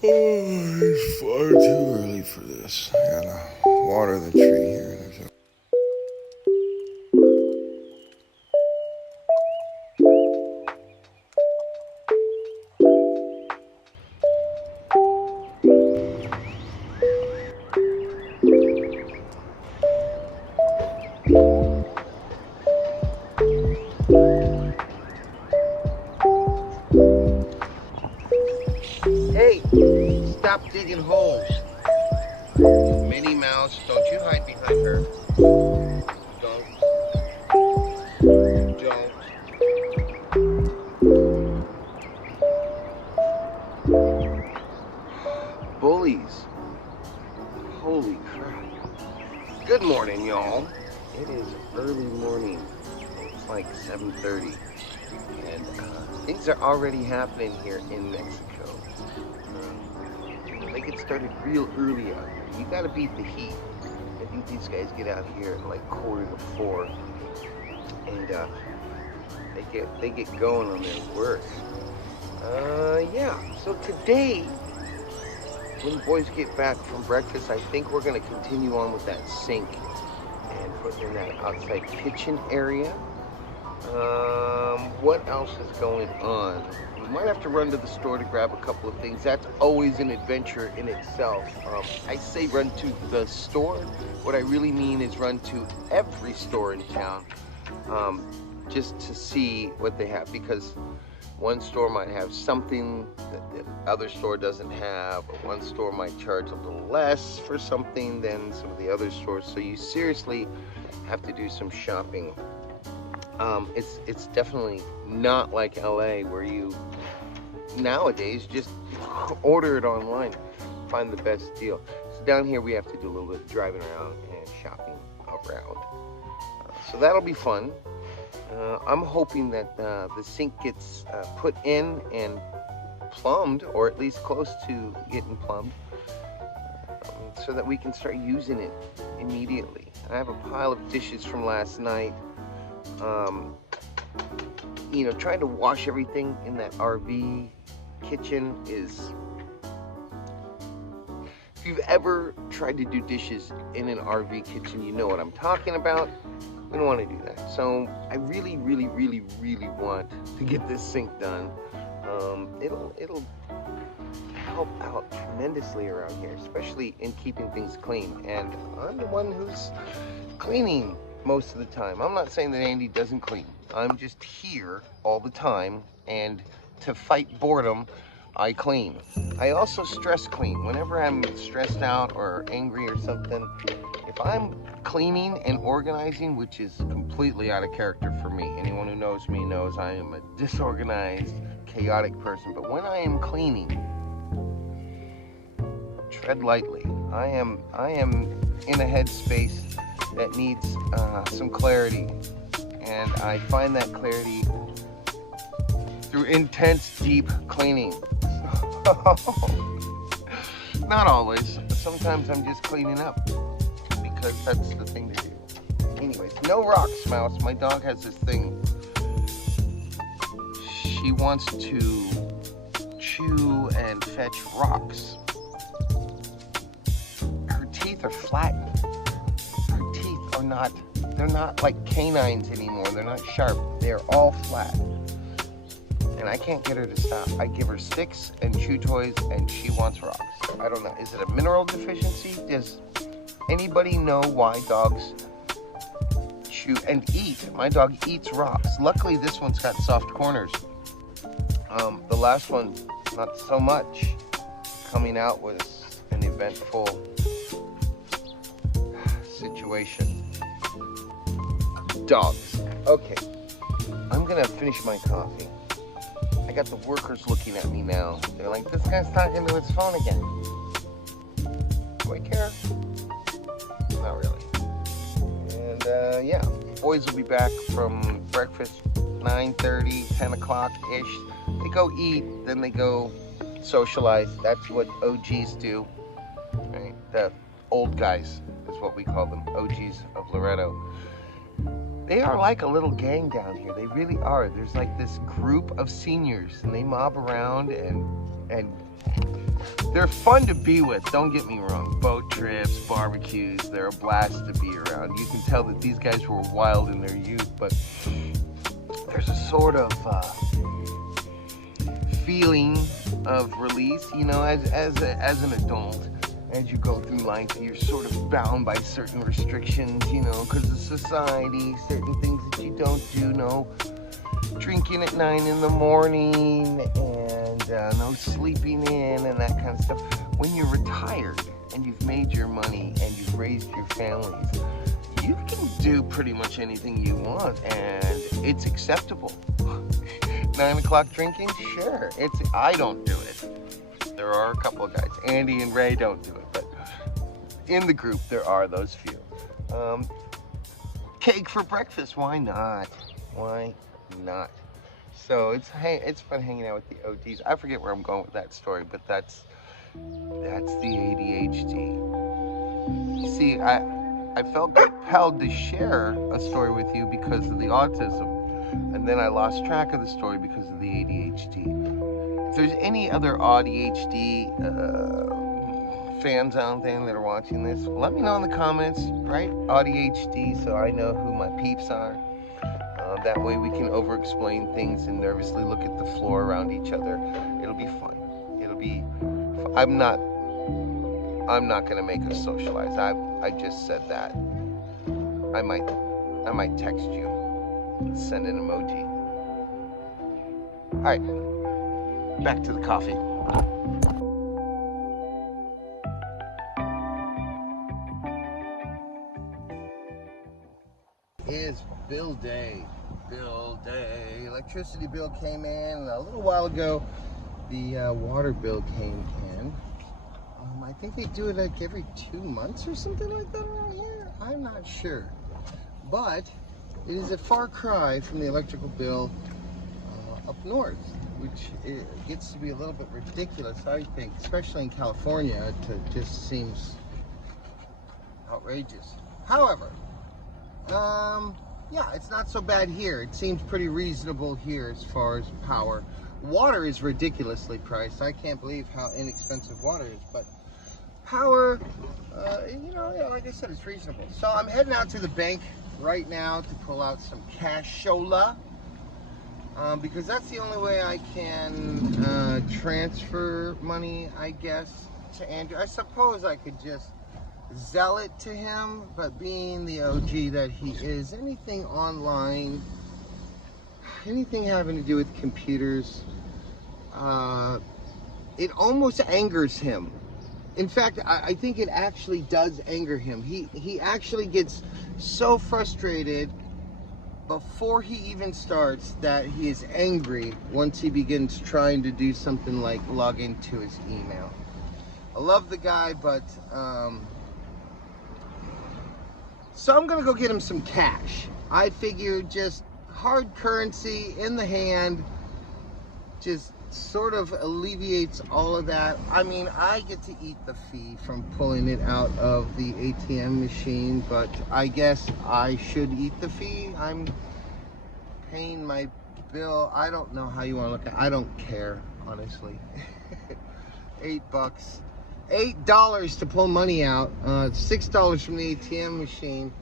Oh, it's far too early for this. I gotta water the tree here. Hey, stop digging holes. Minnie Mouse, don't you hide behind her. Don't. Don't. Bullies. Holy crap. Good morning, y'all. It is early morning. It's like 7:30. And things are already happening here in Mexico. They get started real early out here. You gotta beat the heat. I think these guys get out here at like 3:45, and they get going on their work. Yeah. So today, when the boys get back from breakfast, I think we're gonna continue on with that sink and put in that outside kitchen area. What else is going on? We might have to run to the store to grab a couple of things. That's always an adventure in itself. I say run to the store. What I really mean is run to every store in town, just to see what they have, because one store might have something that the other store doesn't have, or one store might charge a little less for something than some of the other stores. So you seriously have to do some shopping. It's definitely not like LA, where you nowadays just order it online, find the best deal. So down here we have to do a little bit of driving around and shopping around. So that'll be fun. I'm hoping that the sink gets put in and plumbed, or at least close to getting plumbed, so that we can start using it immediately. I have a pile of dishes from last night. You know, trying to wash everything in that RV kitchen is... If you've ever tried to do dishes in an RV kitchen, you know what I'm talking about. We don't want to do that. So I really want to get this sink done. It'll help out tremendously around here, especially in keeping things clean. And I'm the one who's cleaning most of the time. I'm not saying that Andy doesn't clean. I'm just here all the time, and to fight boredom, I clean. I also stress clean. Whenever I'm stressed out or angry or something, if I'm cleaning and organizing, which is completely out of character for me. Anyone who knows me knows I am a disorganized, chaotic person. But when I am cleaning, tread lightly. I am in a headspace that needs some clarity, and I find that clarity through intense, deep cleaning. Not always. Sometimes I'm just cleaning up because that's the thing to do. Anyways, no rocks, Mouse. My dog has this thing. She wants to chew and fetch rocks. Her teeth are flattened. They're not like canines anymore. They're not sharp. They're all flat. And I can't get her to stop. I give her sticks and chew toys, and she wants rocks. I don't know. Is it a mineral deficiency? Does anybody know why dogs chew and eat? My dog eats rocks. Luckily, this one's got soft corners. The last one, not so much. Coming out was an eventful situation. Dogs. Okay, I'm gonna finish my coffee. I got the workers looking at me now. They're like, this guy's talking to his phone again. Do I care? Not really. And yeah, boys will be back from breakfast 9:30, 10 o'clock-ish. They go eat, then they go socialize. That's what OGs do, right? The old guys is what we call them, OGs of Loretto. They are like a little gang down here. They really are. There's like this group of seniors, and they mob around and They're fun to be with, don't get me wrong. Boat trips, barbecues, they're a blast to be around. You can tell that these guys were wild in their youth, but there's a sort of feeling of release, you know, as an adult. As you go through life, you're sort of bound by certain restrictions, you know, because of society, certain things that you don't do, no drinking at 9 in the morning, and no sleeping in, and that kind of stuff. When you're retired, and you've made your money, and you've raised your families, you can do pretty much anything you want, and it's acceptable. 9 o'clock drinking? Sure. I don't do it. There are a couple of guys. Andy and Ray don't do it, but in the group there are those few. Cake for breakfast, why not? Why not? So it's fun hanging out with the OGs. I forget where I'm going with that story, but that's the ADHD. You see, I felt compelled to share a story with you because of the autism, and then I lost track of the story because of the ADHD. If there's any other ADHD fans out there that are watching this, let me know in the comments, right? ADHD, so I know who my peeps are. That way we can over-explain things and nervously look at the floor around each other. It'll be fun. I'm not gonna make us socialize. I just said that. I might text you, send an emoji. All right. Back to the coffee. It's bill day. Electricity bill came in a little while ago. The water bill came in. I think they do it like every 2 months or something like that around here. I'm not sure. But it is a far cry from the electrical bill up north, which it gets to be a little bit ridiculous, I think, especially in California. It just seems outrageous. However, yeah, it's not so bad here. It seems pretty reasonable here as far as power. Water is ridiculously priced. I can't believe how inexpensive water is, but power, you know, yeah, like I said, it's reasonable. So I'm heading out to the bank right now to pull out some cashola, because that's the only way I can transfer money, I guess, to Andrew. I suppose I could just Zelle it to him, but being the OG that he is, anything online, anything having to do with computers, it almost angers him. In fact, I think it actually does anger him. He actually gets so frustrated before he even starts that he is angry once he begins trying to do something like log into his email. I love the guy, but so I'm gonna go get him some cash. I figure just hard currency in the hand just sort of alleviates all of that. I mean, I get to eat the fee from pulling it out of the ATM machine, but I guess I should eat the fee. I'm paying my bill. I don't know how you want to look at it. I don't care, honestly. $8. $8 to pull money out, $6 from the ATM machine,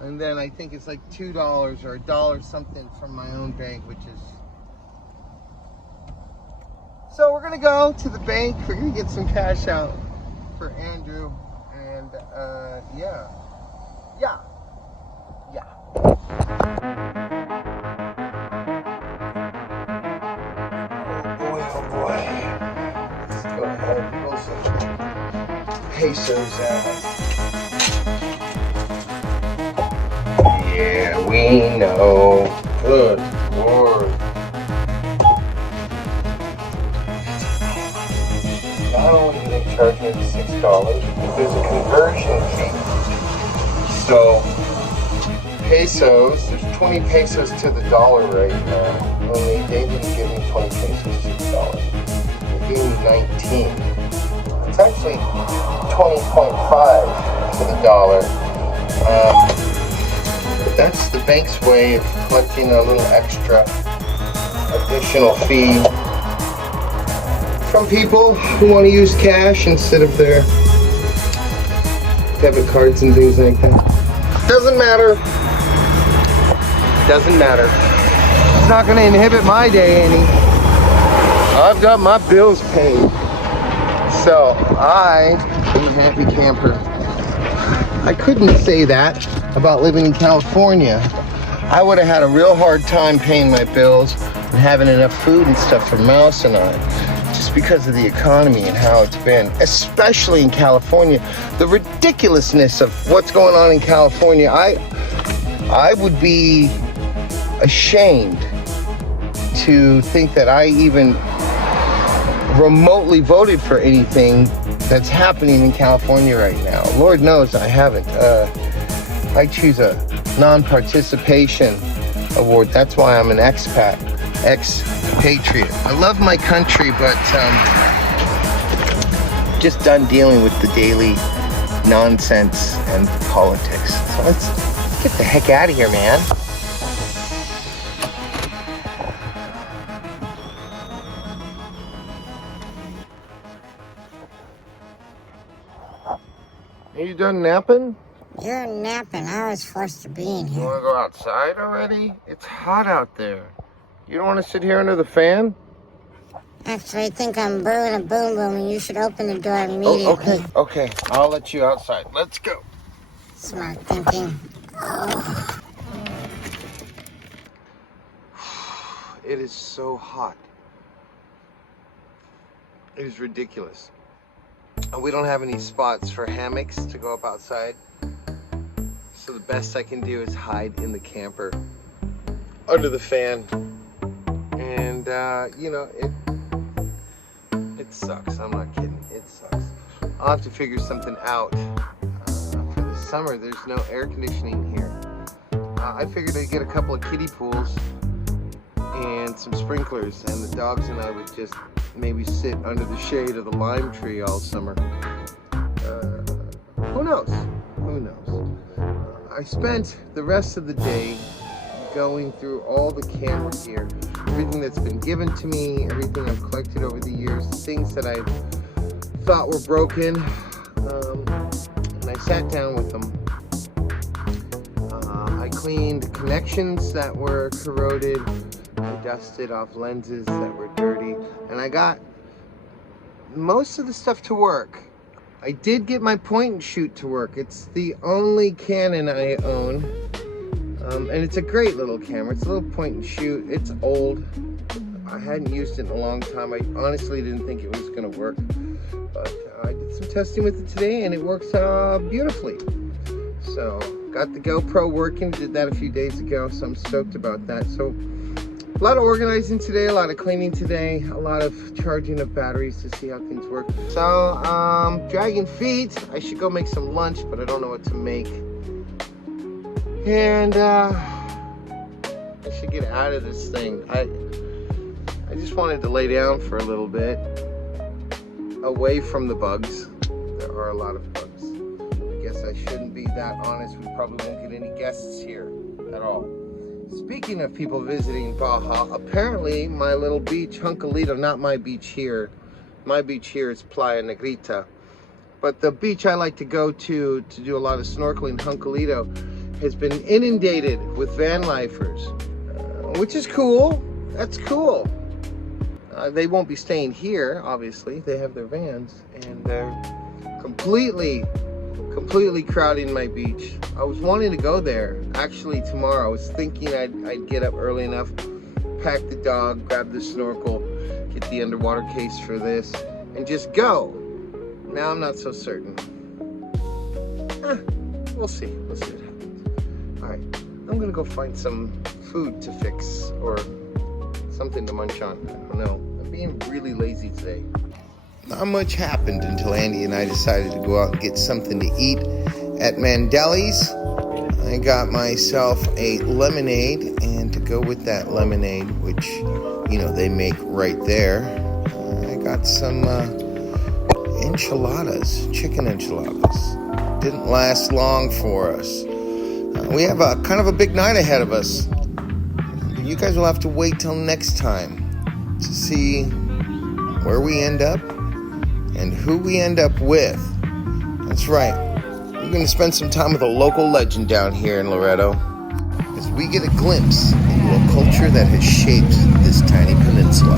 and then I think it's like $2 or $1 something from my own bank, which is... So we're gonna go to the bank, we're gonna get some cash out for Andrew, and yeah. Oh boy. Let's go ahead and pull some pesos out. Yeah, we know. Good Lord. Not only do they charge me $6, but there's a conversion fee. So, pesos, there's 20 pesos to the dollar right now. Only they didn't give me 20 pesos to the dollar. They gave me 19. It's actually 20.5 to the dollar. But that's the bank's way of collecting a little extra additional fee Some people who want to use cash instead of their debit cards and things like that. Doesn't matter. Doesn't matter. It's not going to inhibit my day any. I've got my bills paid. So I am a happy camper. I couldn't say that about living in California. I would have had a real hard time paying my bills and having enough food and stuff for Mouse and I, just because of the economy and how it's been, especially in California. The ridiculousness of what's going on in California, I would be ashamed to think that I even remotely voted for anything that's happening in California right now. Lord knows I haven't. I choose a non-participation award. That's why I'm an expat, expatriate. I love my country, but just done dealing with the daily nonsense and politics. So let's get the heck out of here, man. Are you done napping? You're napping. I was forced to be in You here. want to go outside already? It's hot out there. You don't want to sit here under the fan? Actually, I think I'm brewing a boom boom and you should open the door immediately. Okay. I'll let you outside. Let's go. Smart thinking. It is so hot. It is ridiculous. We don't have any spots for hammocks to go up outside. So the best I can do is hide in the camper under the fan. And, it sucks. I'm not kidding. It sucks. I'll have to figure something out. For the summer, there's no air conditioning here. I figured I'd get a couple of kiddie pools and some sprinklers, and the dogs and I would just maybe sit under the shade of the lime tree all summer. Who knows? Who knows? I spent the rest of the day going through all the camera gear, everything that's been given to me, everything I've collected over the years, things that I thought were broken, and I sat down with them. I cleaned connections that were corroded, I dusted off lenses that were dirty, and I got most of the stuff to work. I did get my point and shoot to work. It's the only Canon I own, and it's a great little camera. It's a little point and shoot. It's old. I hadn't used it in a long time. I honestly didn't think it was going to work, but I did some testing with it today, and it works beautifully. So got the GoPro working. Did that a few days ago, so I'm stoked about that. So a lot of organizing today, a lot of cleaning today, a lot of charging of batteries to see how things work. So, dragging feet. I should go make some lunch, but I don't know what to make. And I should get out of this thing. I just wanted to lay down for a little bit, away from the bugs. There are a lot of bugs. I guess I shouldn't be that honest. We probably won't get any guests here at all. Speaking of people visiting Baja, apparently my little beach, Juncalito, not my beach here. My beach here is Playa Negrita. But the beach I like to go to do a lot of snorkeling, Juncalito, has been inundated with van lifers, which is cool. That's cool. They won't be staying here, obviously. They have their vans, and they're completely crowding my beach. I was wanting to go there actually tomorrow. I was thinking I'd get up early enough, pack the dog, grab the snorkel, get the underwater case for this, and just go. Now I'm not so certain. We'll see. We'll see what happens. All right, I'm gonna go find some food to fix or something to munch on. I don't know. I'm being really lazy today. Not much happened until Andy and I decided to go out and get something to eat at Mandeli's. I got myself a lemonade, and to go with that lemonade, which, they make right there, I got some enchiladas, chicken enchiladas. Didn't last long for us. We have a kind of a big night ahead of us. You guys will have to wait till next time to see where we end up and who we end up with. That's right. We're going to spend some time with a local legend down here in Loretto as we get a glimpse into a culture that has shaped this tiny peninsula.